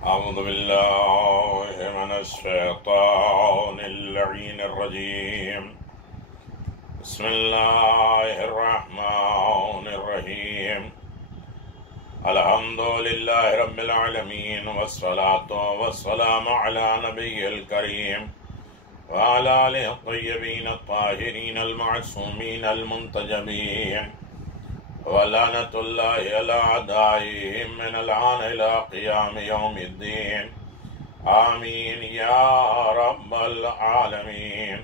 أعوذ بالله من الشيطان اللعين الرجيم. بسم الله الرحمن الرحيم. الحمد لله رب العالمين والصلاة والسلام على نبي الكريم وعلى آله الطيبين الطاهرين المعصومين المنتجبين ولعنة الله على أعدائهم من الآن إلى قيام يوم الدين. آمين يا رب العالمين.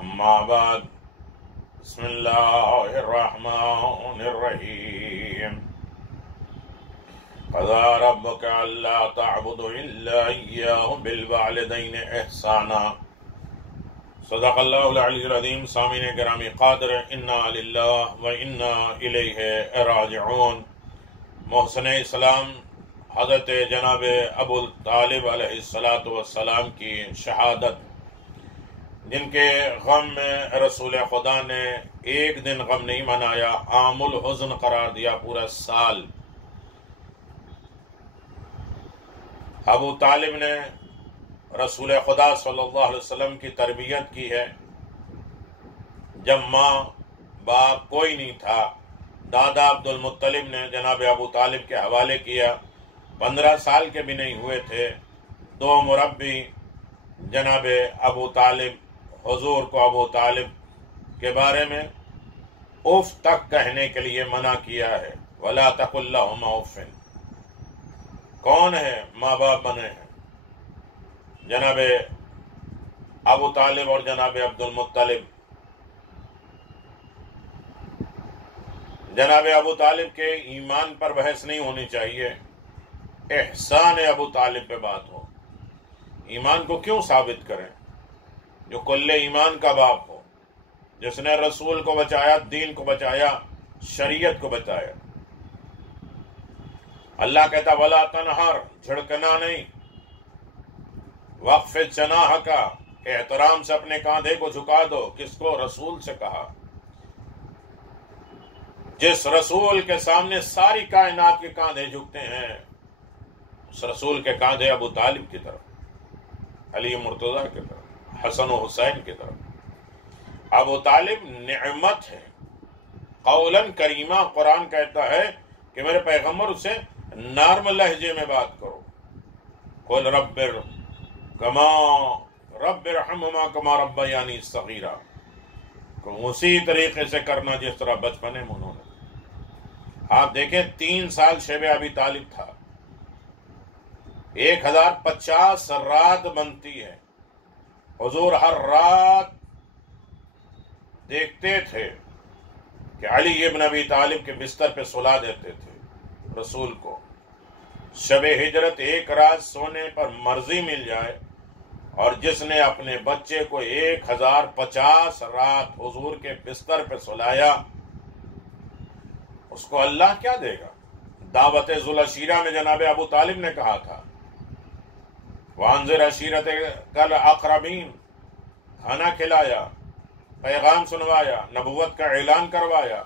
أما بعد، بسم الله الرحمن الرحيم. قضى ربك ألا تعبدوا إلا إياه بالوالدين إحسانا. صدق اللہ العلی العظیم. سامعین گرامی قادر، انا للہ و انا الیہ راجعون. محسن اسلام حضرت جناب ابو طالب علیہ السلام کی شہادت، جن کے غم میں رسول خدا نے ایک دن غم نہیں منایا، عام الحزن قرار دیا پورا سال. ابو طالب نے رسول خدا صلی اللہ علیہ وسلم کی تربیت کی ہے. جب ماں باپ کوئی نہیں تھا، دادا عبد المطلب نے جناب ابو طالب کے حوالے کیا. 15 سال کے بھی نہیں ہوئے تھے. 2 مربی جناب ابو طالب، حضور کو ابو طالب کے بارے میں اف تک کہنے کے لیے منع کیا ہے. وَلَا تَقُلْ لَهُمَا اُفٍّ. کون ہے ماں باپ بنے ہیں؟ جناب ابو طالب اور جناب عبد المطلب. جناب ابو طالب کے ایمان پر بحث نہیں ہونی چاہیے، احسان ابو طالب پہ بات ہو. ایمان کو کیوں ثابت کریں؟ جو کل ایمان کا باپ ہو، جس نے رسول کو بچایا، دین کو بچایا، شریعت کو بچایا. اللہ کہتا وَلَا تَنْهَرْ، جھڑکنا نہیں. وقف جناح کا، احترام سے اپنے کاندھے کو جھکا دو. کس کو؟ رسول سے کہا. جس رسول کے سامنے ساری کائنات کے کاندھے جھکتے ہیں، اس رسول کے کاندھے ابو طالب کی طرف، علی مرتضیٰ کی طرف، حسن و حسین کی طرف. ابو طالب نعمت ہے، قولاً کریمہ. قرآن کہتا ہے کہ میرے پیغمبر اسے نارمل لہجے میں بات کرو. قل رب ارحمہما کما ربیانی صغیرا. اسی طریقے سے کرنا جس طرح بچپنے میں انہوں نے. آپ دیکھیں 3 سال شیب ابی طالب تھا. 1050 رات بنتی ہے. حضور ہر رات دیکھتے تھے کہ علی ابن ابی طالب کے بستر پہ سلا دیتے تھے رسول کو. شب ہجرت ایک رات سونے پر مرضی مل جائے، اور جس نے اپنے بچے کو 1050 رات حضور کے بستر پہ سلایا، اس کو اللہ کیا دے گا؟ دعوت ذوالعشیرہ میں جناب ابو طالب نے کہا تھا وَأَنذِرْ عَشِيرَتَكَ الْأَقْرَبِينَ. کھانا کھلایا، پیغام سنوایا، نبوت کا اعلان کروایا،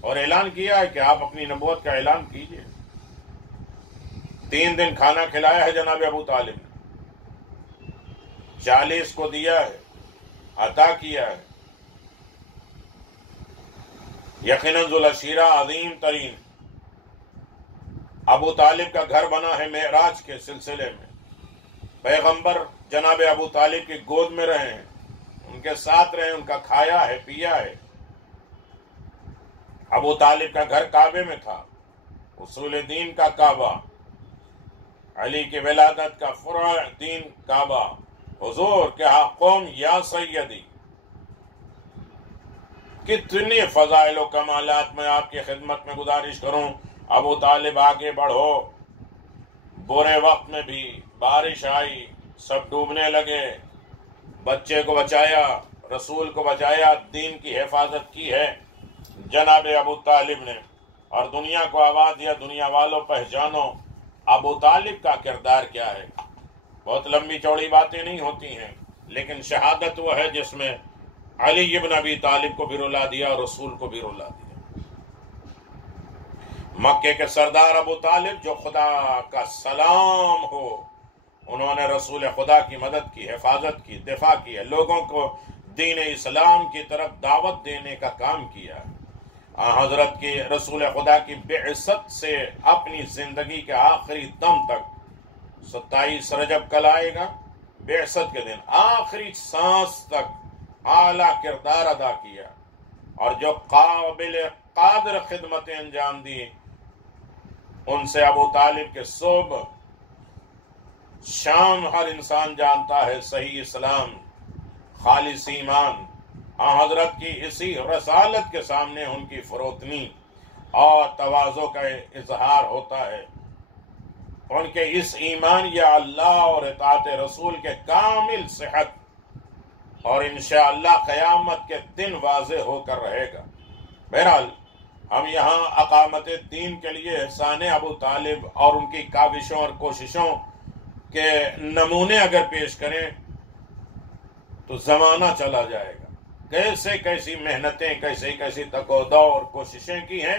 اور اعلان کیا ہے کہ آپ اپنی نبوت کا اعلان کیجئے. 3 دن کھانا کھلایا ہے جناب ابو طالب نے. 40 کو دیا ہے، عطا کیا ہے. یقیناً ذوالعشیرہ عظیم ترین. ابو طالب کا گھر بنا ہے معراج کے سلسلے میں. پیغمبر جناب ابو طالب کی گود میں رہے ہیں، ان کے ساتھ رہے، ان کا کھایا ہے، پیا ہے. ابو طالب کا گھر کعبے میں تھا، اصول دین کا کعبہ، علی کی ولادت کا فروع دین کعبہ. حضور کے قوم یا سیدی. کتنی فضائل و کمالات میں آپ کی خدمت میں گزارش کروں. ابو طالب آگے بڑھو. برے وقت میں بھی بارش آئی، سب ڈوبنے لگے، بچے کو بچایا، رسول کو بچایا، دین کی حفاظت کی ہے جناب ابو طالب نے. اور دنیا کو آواز دیا، دنیا والوں پہچانو ابو طالب کا کردار کیا ہے. بہت لمبی چوڑی باتیں نہیں ہوتی ہیں، لیکن شہادت وہ ہے جس میں علی ابن ابی طالب کو بھی رلا دیا اور رسول کو بھی رلا دیا. مکے کے سردار ابو طالب جو خدا کا سلام ہو، انہوں نے رسول خدا کی مدد کی، حفاظت کی، دفاع کی ہے، لوگوں کو دین اسلام کی طرف دعوت دینے کا کام کیا۔ حضرت کی رسول خدا کی بعثت سے اپنی زندگی کے آخری دم تک، 27 رجب کل آئے گا، بعثت کے دن آخری سانس تک اعلیٰ کردار ادا کیا، اور جو قابل قادر خدمتیں انجام دی، ان سے ابو طالب کے صبح شام ہر انسان جانتا ہے صحیح اسلام، خالص ایمان حضرت کی اسی رسالت کے سامنے ان کی فروتنی اور تواضع کا اظہار ہوتا ہے۔ ان کے اس ایمان یا اللہ اور اطاعت رسول کے کامل صحت اور انشاءاللہ قیامت کے دن واضح ہو کر رہے گا۔ بہرحال ہم یہاں اقامت دین کے لیے احسان ابو طالب اور ان کی کاوشوں اور کوششوں کے نمونے اگر پیش کریں تو زمانہ چلا جائے گا، کیسی محنتیں، کیسی تقاضا اور کوششیں کی ہیں۔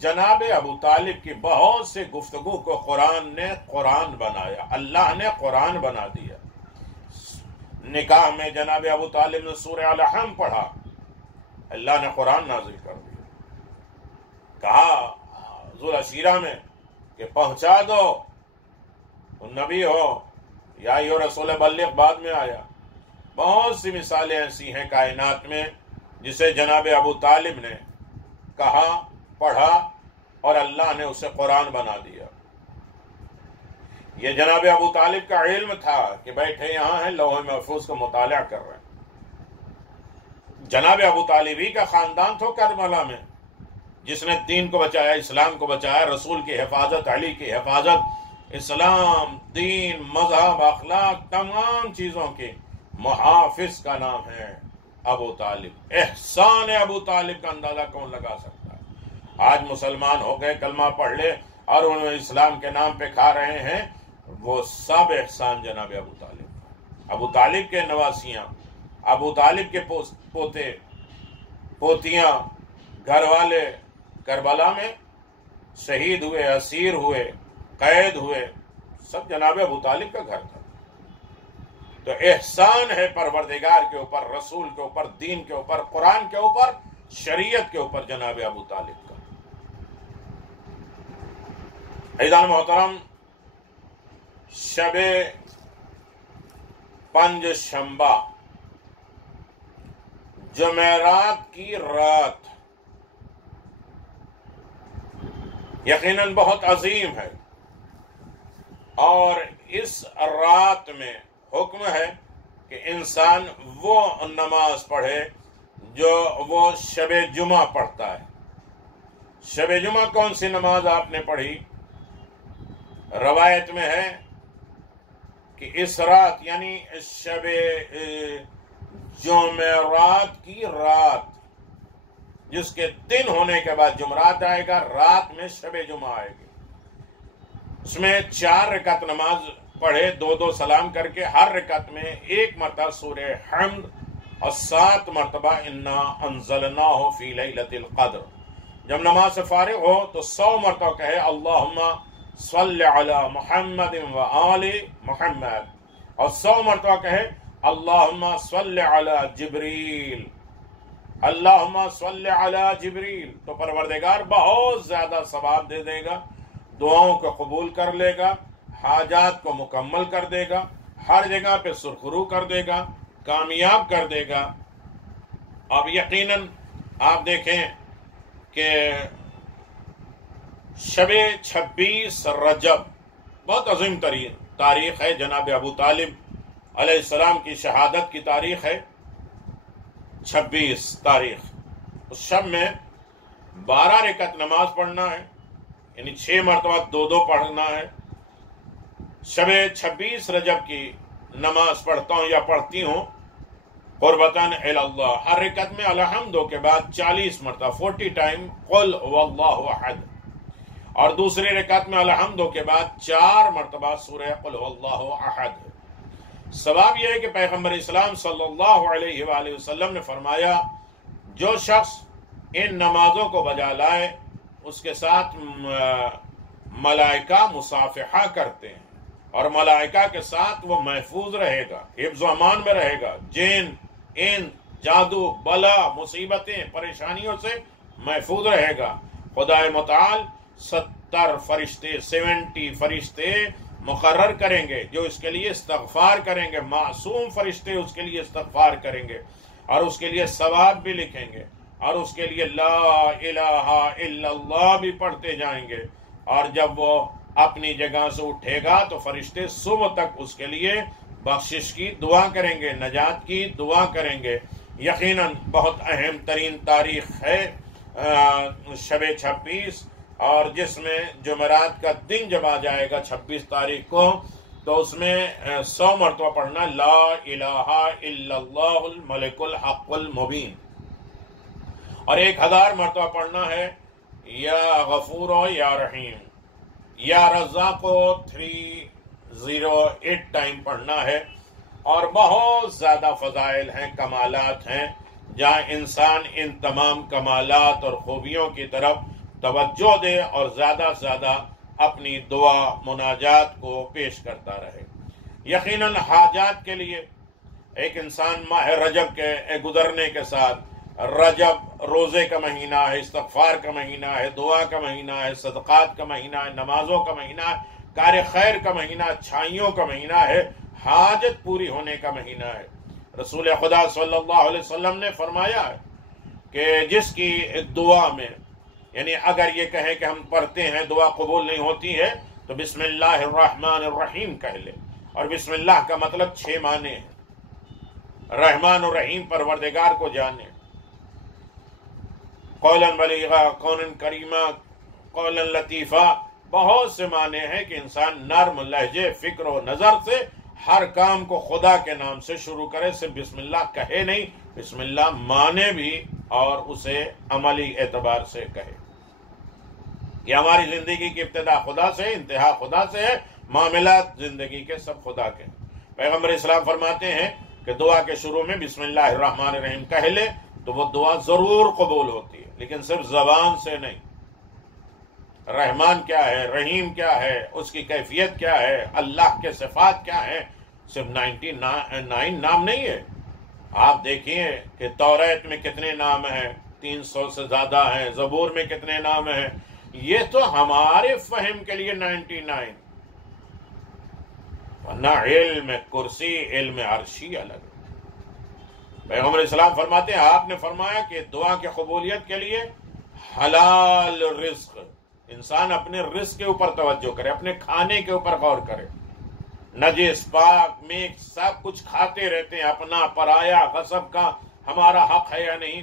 جناب ابو طالب کی بہت سے گفتگو کو قرآن نے قرآن بنایا، اللہ نے قرآن بنا دیا۔ نکاح میں جناب ابو طالب نے سورہ الحم پڑھا، اللہ نے قرآن نازل کر دیا۔ کہا ذوالعشیرہ میں کہ پہنچا دو، نبی ہو یا ایھا رسول بلغ بعد میں آیا۔ بہت سی مثالیں ایسی ہیں کائنات میں جسے جناب ابو طالب نے کہا، پڑھا اور اللہ نے اسے قرآن بنا دیا۔ یہ جناب ابو طالب کا علم تھا کہ بیٹھے یہاں ہیں، لوح محفوظ کا مطالعہ کر رہے ہیں۔ جناب ابو طالب ہی کا خاندان تھا کربلا میں، جس نے دین کو بچایا، اسلام کو بچایا، رسول کی حفاظت، علی کی حفاظت، اسلام، دین، مذہب، اخلاق، تمام چیزوں کے محافظ کا نام ہے ابو طالب۔ احسان ابو طالب کا اندازہ کون لگا سکتا ہے؟ آج مسلمان ہو گئے، کلمہ پڑھ لے اور انہوں اسلام کے نام پہ کھا رہے ہیں، وہ سب احسان جناب ابو طالب۔ ابو طالب کے نواسیاں، ابو طالب کے پوتے پوتیاں، گھر والے کربلا میں شہید ہوئے، اسیر ہوئے، قید ہوئے، سب جناب ابو طالب کا گھر تھا۔ تو احسان ہے پروردگار کے اوپر، رسول کے اوپر، دین کے اوپر، قرآن کے اوپر، شریعت کے اوپر جناب ابو طالب کا۔ عزیزان محترم، شب پنج شنبہ، جمعرات کی رات یقیناً بہت عظیم ہے، اور اس رات میں حکم ہے کہ انسان وہ نماز پڑھے جو وہ شب جمعہ پڑھتا ہے۔ شب جمعہ کون سی نماز آپ نے پڑھی؟ روایت میں ہے کہ اس رات یعنی شب جمعرات کی رات، جس کے دن ہونے کے بعد جمعرات آئے گا، رات میں شب جمعہ آئے گی۔ اس میں 4 رکعت نماز پڑھے، 2 سلام کر کے، ہر رکعت میں 1 مرتبہ سورہ حمد اور 7 مرتبہ انا انزلناہ فی لیلۃ القدر۔ جب نماز سے فارغ ہو تو 100 مرتبہ کہے اللہم صلی علی محمد و آل محمد، اور 100 مرتبہ کہے اللہم صلی علی جبریل، اللہم صلی علی جبریل۔ تو پروردگار بہت زیادہ ثواب دے دے گا، دعاؤں کو قبول کر لے گا، حاجات کو مکمل کر دے گا، ہر جگہ پہ سرخرو کر دے گا، کامیاب کر دے گا۔ اب یقیناً آپ دیکھیں کہ شب 26 رجب بہت عظیم تاریخ ہے، جناب ابو طالب علیہ السلام کی شہادت کی تاریخ ہے 26 تاریخ۔ اس شب میں 12 رکعت نماز پڑھنا ہے، یعنی 6 مرتبہ 2 پڑھنا ہے۔ شب 26 رجب کی نماز پڑھتا ہوں یا پڑھتی ہوں قربتاً الی اللہ، ہر رکعت میں الحمد کے بعد 40 مرتبہ 40 ٹائم قل هو اللہ احد، اور دوسری رکعت میں الحمد کے بعد 4 مرتبہ سورہ قل هو اللہ احد۔ ثواب یہ ہے کہ پیغمبر اسلام صلی اللہ علیہ وآلہ وسلم نے فرمایا، جو شخص ان نمازوں کو بجا لائے اس کے ساتھ ملائکہ مصافحہ کرتے ہیں، اور ملائکہ کے ساتھ وہ محفوظ رہے گا، حفظ و امان میں رہے گا، جن ان جادو بلا مصیبتیں پریشانیوں سے محفوظ رہے گا۔ خدا متعال 70 فرشتے 70 فرشتے مقرر کریں گے جو اس کے لیے استغفار کریں گے، معصوم فرشتے اس کے لیے استغفار کریں گے اور اس کے لیے ثواب بھی لکھیں گے، اور اس کے لیے لا الہ الا اللہ بھی پڑھتے جائیں گے۔ اور جب وہ اپنی جگہ سے اٹھے گا تو فرشتے صبح تک اس کے لیے بخشش کی دعا کریں گے، نجات کی دعا کریں گے۔ یقیناً بہت اہم ترین تاریخ ہے شب 26، اور جس میں جمعرات کا دن جب آ جائے گا 26 تاریخ کو، تو اس میں 100 مرتبہ پڑھنا لا الہ الا اللہ الملک الحق المبین، اور 1000 مرتبہ پڑھنا ہے یا غفور و یا رحیم یا رزاق کو 308 ٹائم پڑھنا ہے۔ اور بہت زیادہ فضائل ہیں، کمالات ہیں، جہاں انسان ان تمام کمالات اور خوبیوں کی طرف توجہ دے اور زیادہ سے زیادہ اپنی دعا مناجات کو پیش کرتا رہے۔ یقیناً حاجات کے لیے ایک انسان ماہ رجب کے گزرنے کے ساتھ، رجب روزے کا مہینہ ہے، استغفار کا مہینہ ہے، دعا کا مہینہ ہے، صدقات کا مہینہ ہے، نمازوں کا مہینہ ہے، کار خیر کا مہینہ، اچھائیوں کا مہینہ ہے، حاجت پوری ہونے کا مہینہ ہے۔ رسول خدا صلی اللہ علیہ وسلم نے فرمایا ہے کہ جس کی دعا میں، یعنی اگر یہ کہیں کہ ہم پڑھتے ہیں دعا قبول نہیں ہوتی ہے تو بسم اللہ الرحمن الرحیم کہہ لے، اور بسم اللہ کا مطلب 6 معنی ہیں۔ رحمان الرحیم پروردگار کو جانے، قولا بلیغا، قولا کریما، قولا لطیفا، بہت سے معنی ہیں کہ انسان نرم لہجے، فکر و نظر سے ہر کام کو خدا کے نام سے شروع کرے، صرف بسم اللہ کہے نہیں، بسم اللہ مانے بھی اور اسے عملی اعتبار سے کہے۔ یہ ہماری زندگی کی ابتدا خدا سے، انتہا خدا سے ہے، معاملات زندگی کے سب خدا کے ہیں۔ پیغمبر اسلام فرماتے ہیں کہ دعا کے شروع میں بسم اللہ الرحمن الرحیم کہہ لے تو وہ دعا ضرور قبول ہوتی ہے، لیکن صرف زبان سے نہیں۔ رحمان کیا ہے، رحیم کیا ہے، اس کی کیفیت کیا ہے، اللہ کے صفات کیا ہیں، صرف 99 نام نہیں ہے۔ آپ دیکھیے کہ توریت میں کتنے نام ہیں، 300 سے زیادہ ہیں، زبور میں کتنے نام ہیں، یہ تو ہمارے فہم کے لیے 99، ورنہ علم کرسی، علم عرشی الگ ہے۔ پیغمبر اسلام فرماتے ہیں، آپ نے فرمایا کہ دعا کی قبولیت کے لیے حلال رزق، انسان اپنے رزق کے اوپر توجہ کرے، اپنے کھانے کے اوپر غور کرے۔ نجس پاک میکس سب کچھ کھاتے رہتے ہیں، اپنا پرایا غصب کا ہمارا حق ہے یا نہیں،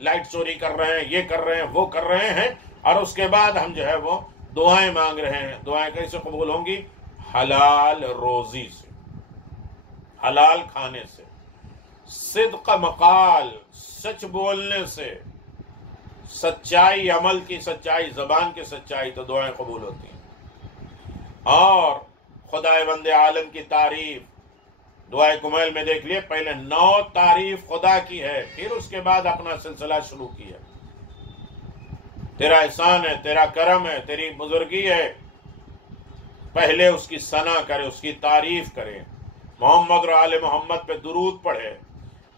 لائٹ چوری کر رہے ہیں، یہ کر رہے ہیں، وہ کر رہے ہیں، اور اس کے بعد ہم جو ہے وہ دعائیں مانگ رہے ہیں۔ دعائیں کیسے قبول ہوں گی؟ حلال روزی سے، حلال کھانے سے، صدق مقال، سچ بولنے سے، سچائی عمل کی سچائی، زبان کی سچائی، تو دعائیں قبول ہوتی ہیں۔ اور خدائے بند عالم کی تعریف دعائے کمیل میں دیکھ لیے، پہلے 9 تعریف خدا کی ہے، پھر اس کے بعد اپنا سلسلہ شروع کیا۔ تیرا احسان ہے، تیرا کرم ہے، تیری بزرگی ہے، پہلے اس کی ثنا کرے، اس کی تعریف کرے، محمد اور آل محمد پہ درود پڑھے،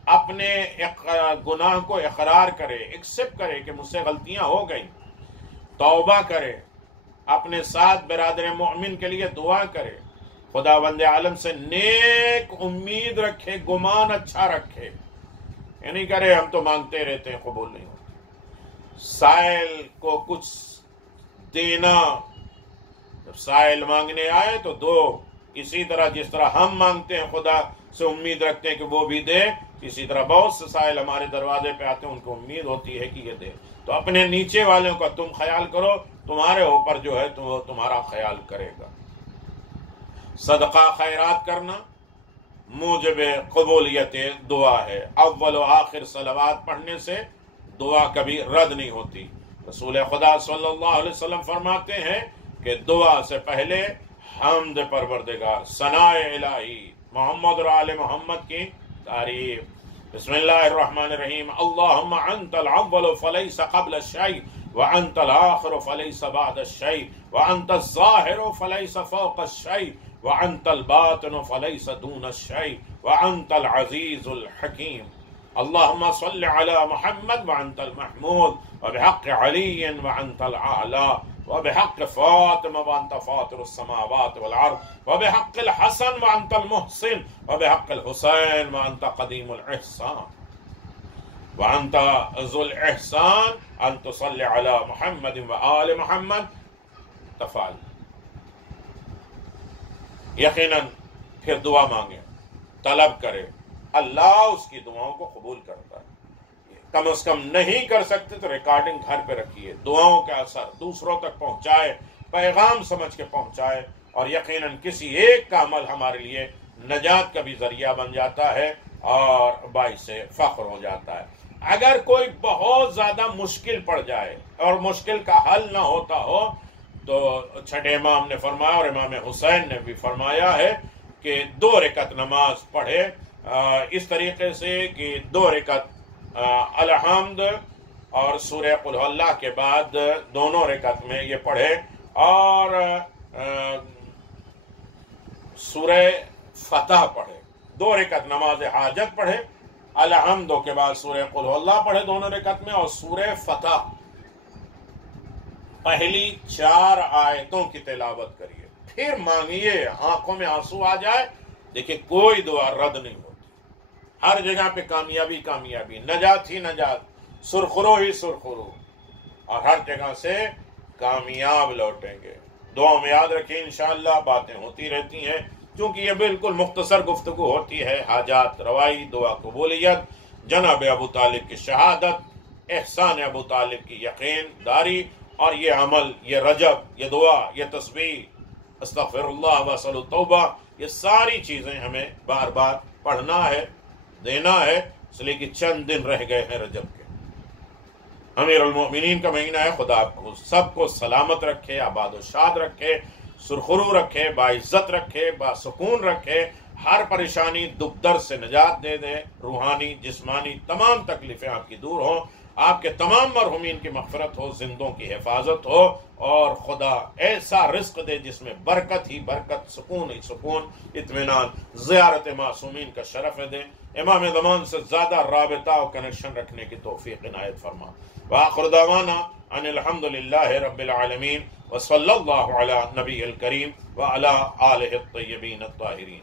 اپنے گناہ کو اقرار کرے، ایکسپٹ کرے کہ مجھ سے غلطیاں ہو گئیں، توبہ کرے، اپنے ساتھ برادر مومن کے لیے دعا کرے، خدا بند عالم سے نیک امید رکھے، گمان اچھا رکھے، یہ نہیں کرے ہم تو مانگتے رہتے ہیں قبول نہیں ہوتے۔ سائل کو کچھ دینا، جب سائل مانگنے آئے تو دو، اسی طرح جس طرح ہم مانگتے ہیں خدا سے امید رکھتے ہیں کہ وہ بھی دے، اسی طرح بہت سے سائل ہمارے دروازے پہ آتے ہیں، ان کو امید ہوتی ہے کہ یہ دے۔ تو اپنے نیچے والوں کا تم خیال کرو، تمہارے اوپر جو ہے تو تمہارا خیال کرے گا۔ صدقہ خیرات کرنا موجب قبولیت دعا ہے۔ اول و آخر صلوات پڑھنے سے دعا کبھی رد نہیں ہوتی۔ رسول خدا صلی اللہ علیہ وسلم فرماتے ہیں کہ دعا سے پہلے حمد پروردگار، ثناء الہی، محمد اور آل محمد کی تعریف۔ بسم اللہ الرحمن الرحیم، اللہم انت الاول فلیس قبل الشیء وأنت الآخر فليس بعد الشيء وأنت الظاهر فليس فوق الشيء وأنت الباطن فليس دون الشيء وأنت العزيز الحكيم. اللهم صل على محمد وأنت المحمود وبحق علي وأنت الأعلى وبحق فاطمة وأنت فاطر السماوات والأرض وبحق الحسن وأنت المحسن وبحق الحسين وأنت قديم الإحسان وأنت ذو الإحسان أن تصلي على محمد وآل محمد. تفعل. یقیناً پھر دعا مانگے، طلب کرے، اللہ اس کی دعاؤں کو قبول کرتا ہے. کم از کم نہیں کر سکتے تو ریکارڈنگ گھر پہ رکھیے، دعاؤں کا اثر دوسروں تک پہنچائے، پیغام سمجھ کے پہنچائے، اور یقیناً کسی ایک کا عمل ہمارے لیے نجات کا بھی ذریعہ بن جاتا ہے اور باعث فخر ہو جاتا ہے. اگر کوئی بہت زیادہ مشکل پڑ جائے اور مشکل کا حل نہ ہوتا ہو تو چھٹے امام نے فرمایا اور امام حسین نے بھی فرمایا ہے کہ 2 رکعت نماز پڑھے اس طریقے سے کہ 2 رکعت الحمد اور سورہ قل هو اللہ کے بعد دونوں رکعت میں یہ پڑھے اور سورہ فتح پڑھے. 2 رکعت نماز حاجت پڑھے، الحمد کے بعد سورہ قل هو اللہ پڑھے دونوں رکعت میں، اور سورہ فتح پہلی 4 آیتوں کی تلاوت کریے، پھر مانگیے، آنکھوں میں آنسو آ جائے. دیکھیں کوئی دعا رد نہیں ہوتی، ہر جگہ پہ کامیابی کامیابی، نجات ہی نجات، سرخرو ہی سرخرو، اور ہر جگہ سے کامیاب لوٹیں گے. دعاؤں میں یاد رکھیں انشاءاللہ باتیں ہوتی رہتی ہیں، کیونکہ یہ بالکل مختصر گفتگو ہوتی ہے. حاجات روائی، دعا قبولیت، جناب ابو طالب کی شہادت، احسان ابو طالب کی یقین داری، اور یہ عمل، یہ رجب، یہ دعا، یہ تسبیح، استغفر اللہ واسأل التوبہ، یہ ساری چیزیں ہمیں بار بار پڑھنا ہے، دینا ہے، اس لیے کہ چند دن رہ گئے ہیں رجب کے. امیر المؤمنین کا مہینہ ہے. خدا سب کو سلامت رکھے، آباد و شاد رکھے، سرخرو رکھے، باعزت رکھے، باسکون رکھے، ہر پریشانی دکھ درد سے نجات دے دے، روحانی جسمانی تمام تکلیفیں آپ کی دور ہوں، آپ کے تمام مرحومین کی مغفرت ہو، زندوں کی حفاظت ہو، اور خدا ایسا رزق دے جس میں برکت ہی برکت، سکون ہی سکون، اطمینان، زیارت معصومین کا شرف دے. امام زمان سے زیادہ رابطہ اور کنیکشن رکھنے کی توفیق عنایت فرما. وآخر دعوانا ان الحمد للہ رب العالمین وصلی اللہ علی نبی الکریم وعلی آلہ الطیبین الطاہرین.